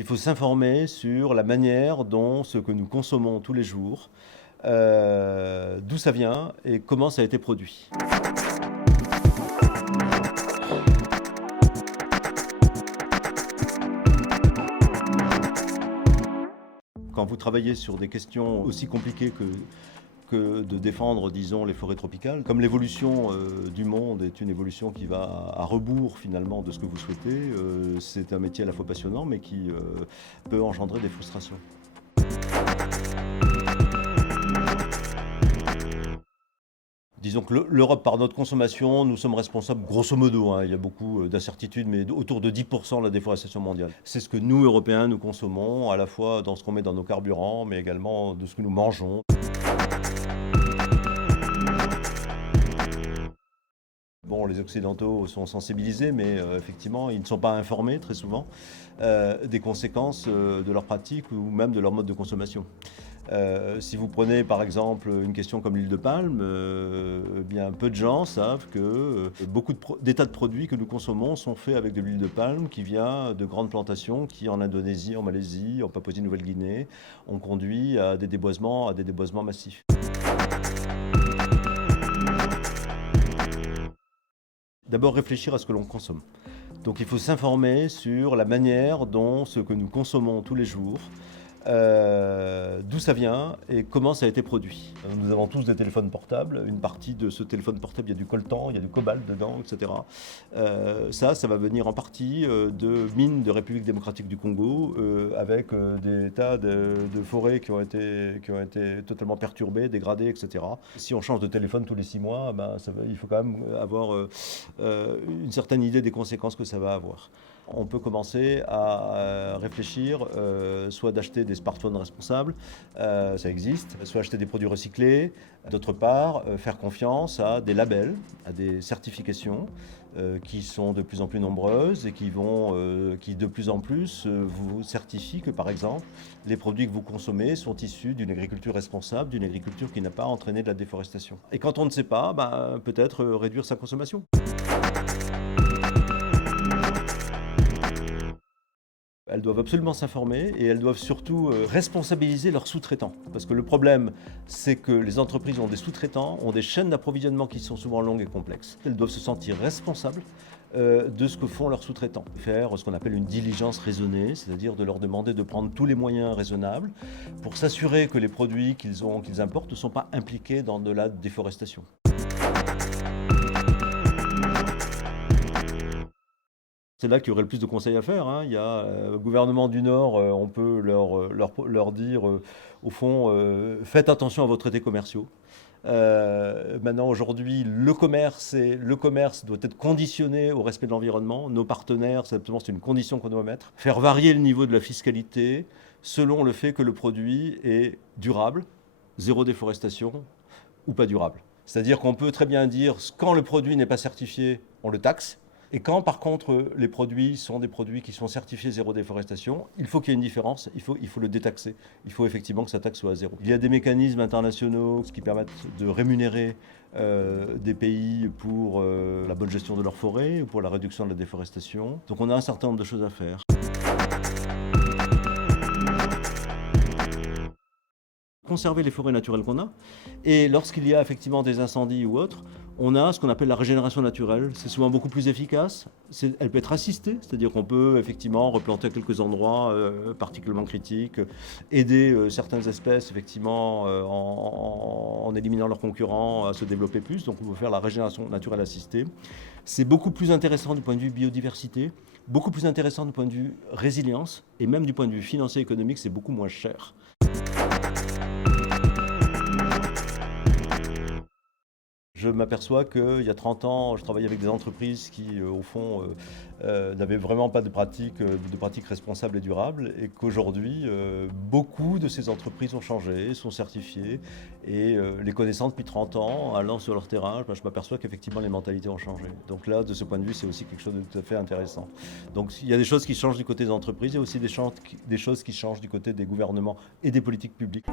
Il faut s'informer sur la manière dont ce que nous consommons tous les jours, d'où ça vient et comment ça a été produit. Quand vous travaillez sur des questions aussi compliquées que de défendre, disons, les forêts tropicales, comme l'évolution du monde est une évolution qui va à rebours finalement de ce que vous souhaitez, c'est un métier à la fois passionnant mais qui peut engendrer des frustrations. Disons que l'Europe, par notre consommation, nous sommes responsables, grosso modo, hein, il y a beaucoup d'incertitudes, mais autour de 10% de la déforestation mondiale. C'est ce que nous, Européens, nous consommons, à la fois dans ce qu'on met dans nos carburants, mais également de ce que nous mangeons. Bon, les Occidentaux sont sensibilisés, mais effectivement, ils ne sont pas informés très souvent des conséquences de leurs pratiques ou même de leur mode de consommation. Si vous prenez par exemple une question comme l'huile de palme, eh bien, peu de gens savent que beaucoup des tas de produits que nous consommons sont faits avec de l'huile de palme qui vient de grandes plantations qui, en Indonésie, en Malaisie, en Papouasie-Nouvelle-Guinée, ont conduit à des déboisements massifs. D'abord réfléchir à ce que l'on consomme. Donc il faut s'informer sur la manière dont ce que nous consommons tous les jours, d'où ça vient et comment ça a été produit. Nous avons tous des téléphones portables. Une partie de ce téléphone portable, il y a du coltan, il y a du cobalt dedans, etc. Ça va venir en partie de mines de République démocratique du Congo, avec des tas de forêts qui ont été totalement perturbées, dégradées, etc. Si on change de téléphone tous les 6 mois, ben, il faut quand même avoir une certaine idée des conséquences que ça va avoir. On peut commencer à réfléchir, soit d'acheter des smartphones responsables, ça existe, soit acheter des produits recyclés. D'autre part, faire confiance à des labels, à des certifications qui sont de plus en plus nombreuses et qui de plus en plus vous certifient que, par exemple, les produits que vous consommez sont issus d'une agriculture responsable, d'une agriculture qui n'a pas entraîné de la déforestation. Et quand on ne sait pas, peut-être réduire sa consommation. Elles doivent absolument s'informer et elles doivent surtout responsabiliser leurs sous-traitants. Parce que le problème, c'est que les entreprises ont des sous-traitants, ont des chaînes d'approvisionnement qui sont souvent longues et complexes. Elles doivent se sentir responsables de ce que font leurs sous-traitants. Faire ce qu'on appelle une diligence raisonnée, c'est-à-dire de leur demander de prendre tous les moyens raisonnables pour s'assurer que les produits qu'ils importent ne sont pas impliqués dans de la déforestation. C'est là qu'il y aurait le plus de conseils à faire, hein. Il y a au gouvernement du Nord, on peut leur dire, au fond, faites attention à vos traités commerciaux. Maintenant, aujourd'hui, le commerce doit être conditionné au respect de l'environnement. Nos partenaires, c'est une condition qu'on doit mettre. Faire varier le niveau de la fiscalité selon le fait que le produit est durable, zéro déforestation ou pas durable. C'est-à-dire qu'on peut très bien dire, quand le produit n'est pas certifié, on le taxe. Et quand, par contre, les produits sont des produits qui sont certifiés zéro déforestation, il faut qu'il y ait une différence, il faut le détaxer. Il faut effectivement que sa taxe soit à zéro. Il y a des mécanismes internationaux qui permettent de rémunérer des pays pour la bonne gestion de leurs forêts, ou pour la réduction de la déforestation. Donc on a un certain nombre de choses à faire. Conserver les forêts naturelles qu'on a. Et lorsqu'il y a effectivement des incendies ou autres, on a ce qu'on appelle la régénération naturelle. C'est souvent beaucoup plus efficace. Elle peut être assistée, c'est-à-dire qu'on peut effectivement replanter à quelques endroits particulièrement critiques, aider certaines espèces effectivement en éliminant leurs concurrents à se développer plus. Donc on peut faire la régénération naturelle assistée. C'est beaucoup plus intéressant du point de vue biodiversité, beaucoup plus intéressant du point de vue résilience, et même du point de vue financier et économique, c'est beaucoup moins cher. Je m'aperçois qu'il y a 30 ans, je travaillais avec des entreprises qui, au fond, n'avaient vraiment pas de pratiques responsables et durables, et qu'aujourd'hui, beaucoup de ces entreprises ont changé, sont certifiées, et les connaissant depuis 30 ans, allant sur leur terrain, je m'aperçois qu'effectivement les mentalités ont changé. Donc là, de ce point de vue, c'est aussi quelque chose de tout à fait intéressant. Donc il y a des choses qui changent du côté des entreprises, il y a aussi des choses qui changent du côté des gouvernements et des politiques publiques.